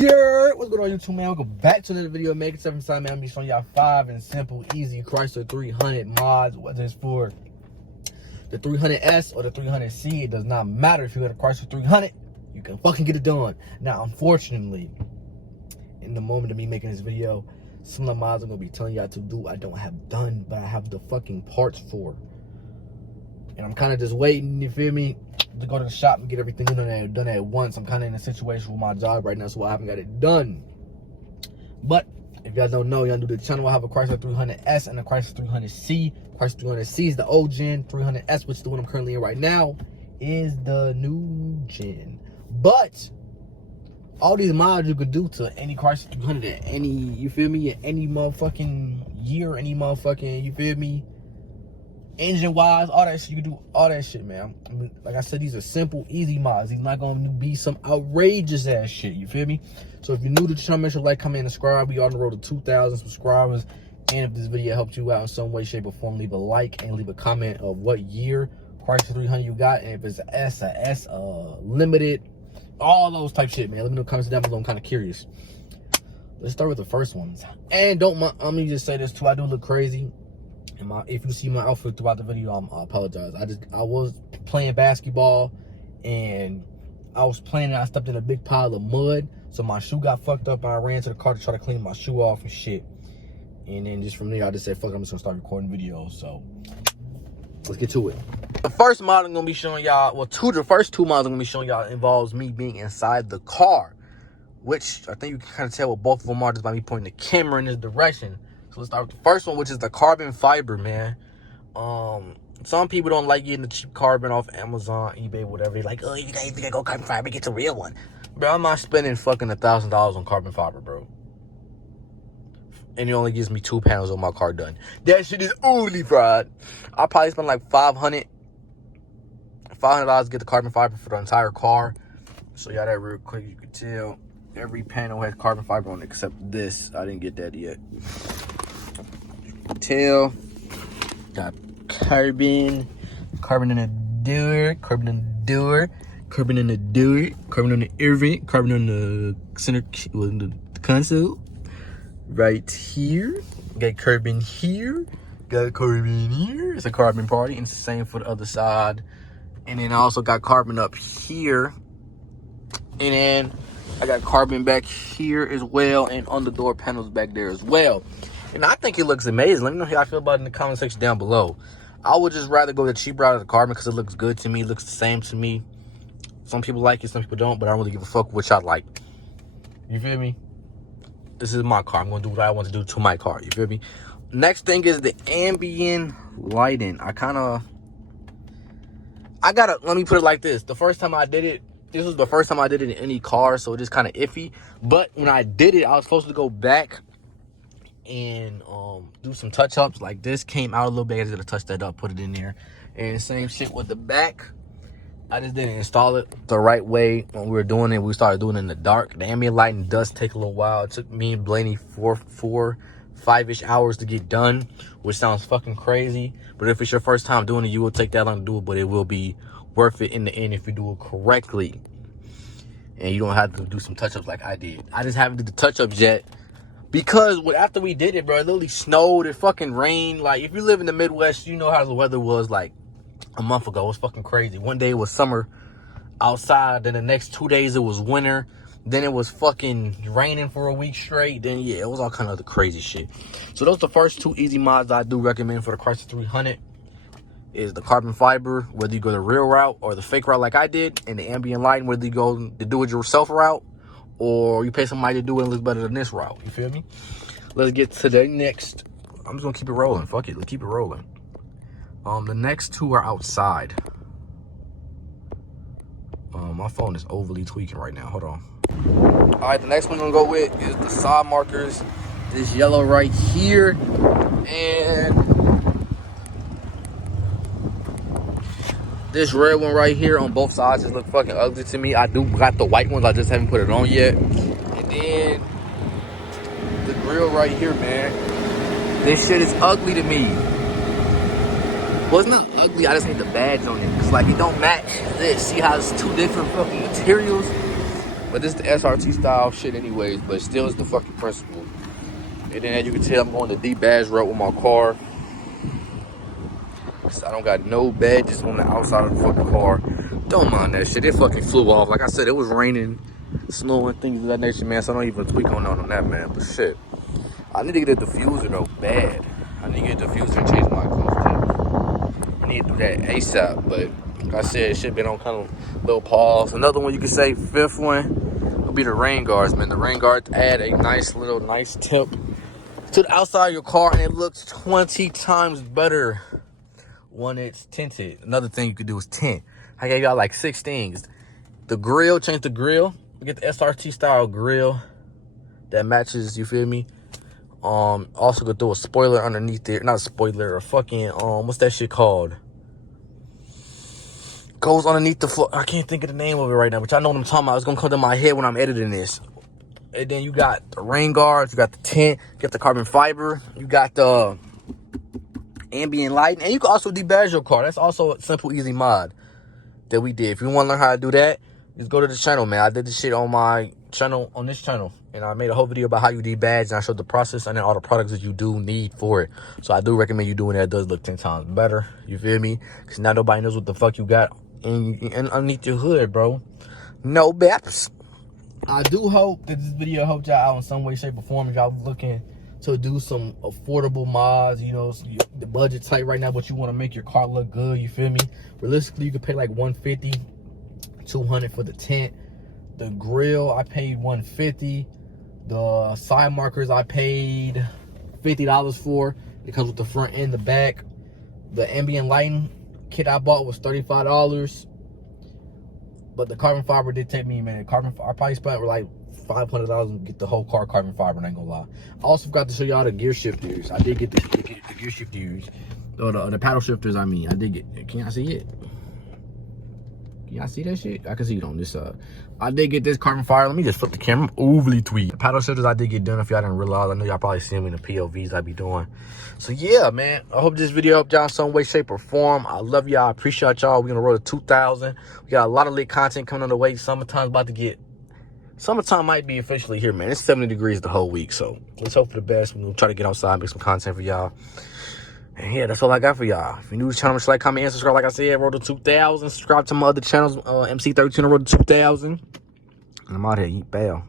Yeah, what's going on YouTube, man? Welcome back to another video. Make it 7 man. I'm gonna be showing y'all 5 and simple, easy Chrysler 300 mods. Whether it's for the 300S or the 300C, it does not matter. If you got a Chrysler 300, you can fucking get it done. Now, unfortunately, in the moment of me making this video, some of the mods I'm gonna be telling y'all to do I don't have done, but I have the fucking parts for. And I'm kind of just waiting, you feel me, to go to the shop and get everything done at once. I'm kind of in a situation with my job right now, so I haven't got it done. But if you guys don't know, y'all new to the channel, I have a Chrysler 300S and a Chrysler 300C. Chrysler 300C is the old gen. 300S, which is the one I'm currently in right now, is the new gen. But all these mods you could do to any Chrysler 300 at any, you feel me, at any motherfucking year, any motherfucking, you feel me, engine wise, all that shit, you can do all that shit, man. I mean, like I said, these are simple, easy mods. These not gonna be some outrageous ass shit, you feel me? So if you're new to the channel, make sure to like, comment, and subscribe. We on the road to 2,000 subscribers. And if this video helped you out in some way, shape, or form, leave a like and leave a comment of what year Chrysler 300 you got, and if it's a S, limited, all those type shit, man. Let me know in the comments down below. I'm kind of curious. Let's start with the first ones. And don't mind, let me just say this too, I do look crazy. And if you see my outfit throughout the video, I apologize. I was playing basketball, and I was playing, and I stepped in a big pile of mud, so my shoe got fucked up, and I ran to the car to try to clean my shoe off and shit. And then just from there, I just said, fuck it, I'm just gonna start recording videos. So let's get to it. The first mod I'm gonna be showing y'all, well, the first two mods I'm gonna be showing y'all involves me being inside the car, which I think you can kind of tell what both of them are just by me pointing the camera in this direction. So let's start with the first one, which is the carbon fiber, man. Some people don't like getting the cheap carbon off Amazon, eBay, whatever. They're like, oh, you gotta go carbon fiber, get the real one. Bro, I'm not spending fucking $1,000 on carbon fiber, bro. And it only gives me 2 panels on my car done. That shit is only fraud. I'll probably spend like $500 to get the carbon fiber for the entire car. So y'all that real quick, you can tell every panel has carbon fiber on it except this. I didn't get that yet. Tail got carbon in the door, carbon in the door, carbon in the door, carbon on the air vent, carbon on the center, well, the console right here. Got carbon here, got carbon here. It's a carbon party, and it's the same for the other side. And then I also got carbon up here, and then I got carbon back here as well, and on the door panels back there as well. And I think it looks amazing. Let me know how I feel about it in the comment section down below. I would just rather go the cheap route of the carbon because it looks good to me. It looks the same to me. Some people like it, some people don't, but I don't really give a fuck which I like. You feel me? This is my car. I'm going to do what I want to do to my car. You feel me? Next thing is the ambient lighting. let me put it like this. The first time I did it, this was the first time I did it in any car, so it's kind of iffy. But when I did it, I was supposed to go back and do some touch-ups. Like this came out a little bit. I just gotta touch that up, put it in there. And same shit with the back. I just didn't install it the right way when we were doing it. We started doing it in the dark. The ambient lighting does take a little while. It took me and Blaney 5-ish hours to get done, which sounds fucking crazy. But if it's your first time doing it, you will take that long to do it, but it will be worth it in the end if you do it correctly. And you don't have to do some touch-ups like I did. I just haven't did the touch-ups yet because after we did it, bro, it literally snowed, it fucking rained. Like, if you live in the Midwest, you know how the weather was like a month ago. It was fucking crazy. One day it was summer outside, then the next 2 days it was winter, then it was fucking raining for a week straight, then yeah, it was all kind of the crazy shit. So those are the first two easy mods I do recommend for the Chrysler 300 is the carbon fiber, whether you go the real route or the fake route like I did, and the ambient lighting, whether you go the do-it-yourself route or you pay somebody to do it and look better than this route. You feel me? Let's get to the next. I'm just gonna keep it rolling. Fuck it, let's keep it rolling. The next two are outside. My phone is overly tweaking right now. Hold on. All right, the next one I'm gonna go with is the side markers. This yellow right here, and this red one right here on both sides just look fucking ugly to me. I do got the white ones, I just haven't put it on yet. And then the grill right here, man. This shit is ugly to me. Well, it's not ugly, I just hate the badge on it. Cause like it don't match this. See how it's two different fucking materials? But this is the SRT style shit anyways, but still is the fucking principle. And then as you can tell, I'm going the D-badge route with my car. I don't got no badges on the outside of the fucking car. Don't mind that shit. It fucking flew off. Like I said, it was raining, snowing, things of that nature, man. So I don't even tweak on that, man. But shit, I need to get a diffuser though, bad. I need to get a diffuser and change my exhaust kit. I need to do that ASAP. But like I said, shit been on kind of little pause. Another one you could say, fifth one, will be the rain guards, man. The rain guards add a nice tip to the outside of your car, and it looks 20 times better when it's tinted. Another thing you could do is tint. I gave y'all like 6 things. The grill, change the grill. Get the SRT style grill that matches, you feel me? Also could throw a spoiler underneath there. Not a spoiler, a fucking, what's that shit called? Goes underneath the I can't think of the name of it right now, but y'all know what I'm talking about. It's gonna come to my head when I'm editing this. And then you got the rain guards, you got the tint, you got the carbon fiber, you got the ambient lighting, and you can also debadge your car. That's also a simple, easy mod that we did. If you want to learn how to do that, just go to the channel, man. I did this shit on my channel, on this channel, and I made a whole video about how you debadge, and I showed the process and then all the products that you do need for it. So I do recommend you doing that. It does look 10 times better. You feel me? Because now nobody knows what the fuck you got and underneath your hood, bro. No baps. I do hope that this video helped y'all out in some way, shape, or form. If y'all looking to do some affordable mods, you know, the budget tight right now, but you want to make your car look good, you feel me? Realistically, you could pay like $150, $200 for the tint. The grill, I paid $150. The side markers, I paid $50 for. It comes with the front and the back. The ambient lighting kit I bought was $35. But the carbon fiber did take me a minute. I probably spent like $500 to get the whole car carbon fiber, I ain't gonna lie. I also forgot to show y'all the gear shifters. I did get the gear shifters. The paddle shifters, I mean. I did get, can y'all see it? Can y'all see that shit? I can see it on this side. I did get this carbon fiber. Let me just flip the camera. I'm overly tweet. The paddle shifters I did get done, if y'all didn't realize. I know y'all probably see them in the POVs I be doing. So yeah, man. I hope this video helped y'all in some way, shape, or form. I love y'all. I appreciate y'all. We're gonna roll to 2,000. We got a lot of lit content coming on the way. Summertime might be officially here, man. It's 70 degrees the whole week, so let's hope for the best. We'll try to get outside and make some content for y'all. And yeah, that's all I got for y'all. If you're new to the channel, make sure like, comment, and subscribe. Like I said, roll to 2,000. Subscribe to my other channels, MC13, roll to 2,000. And I'm out here. Eat bail.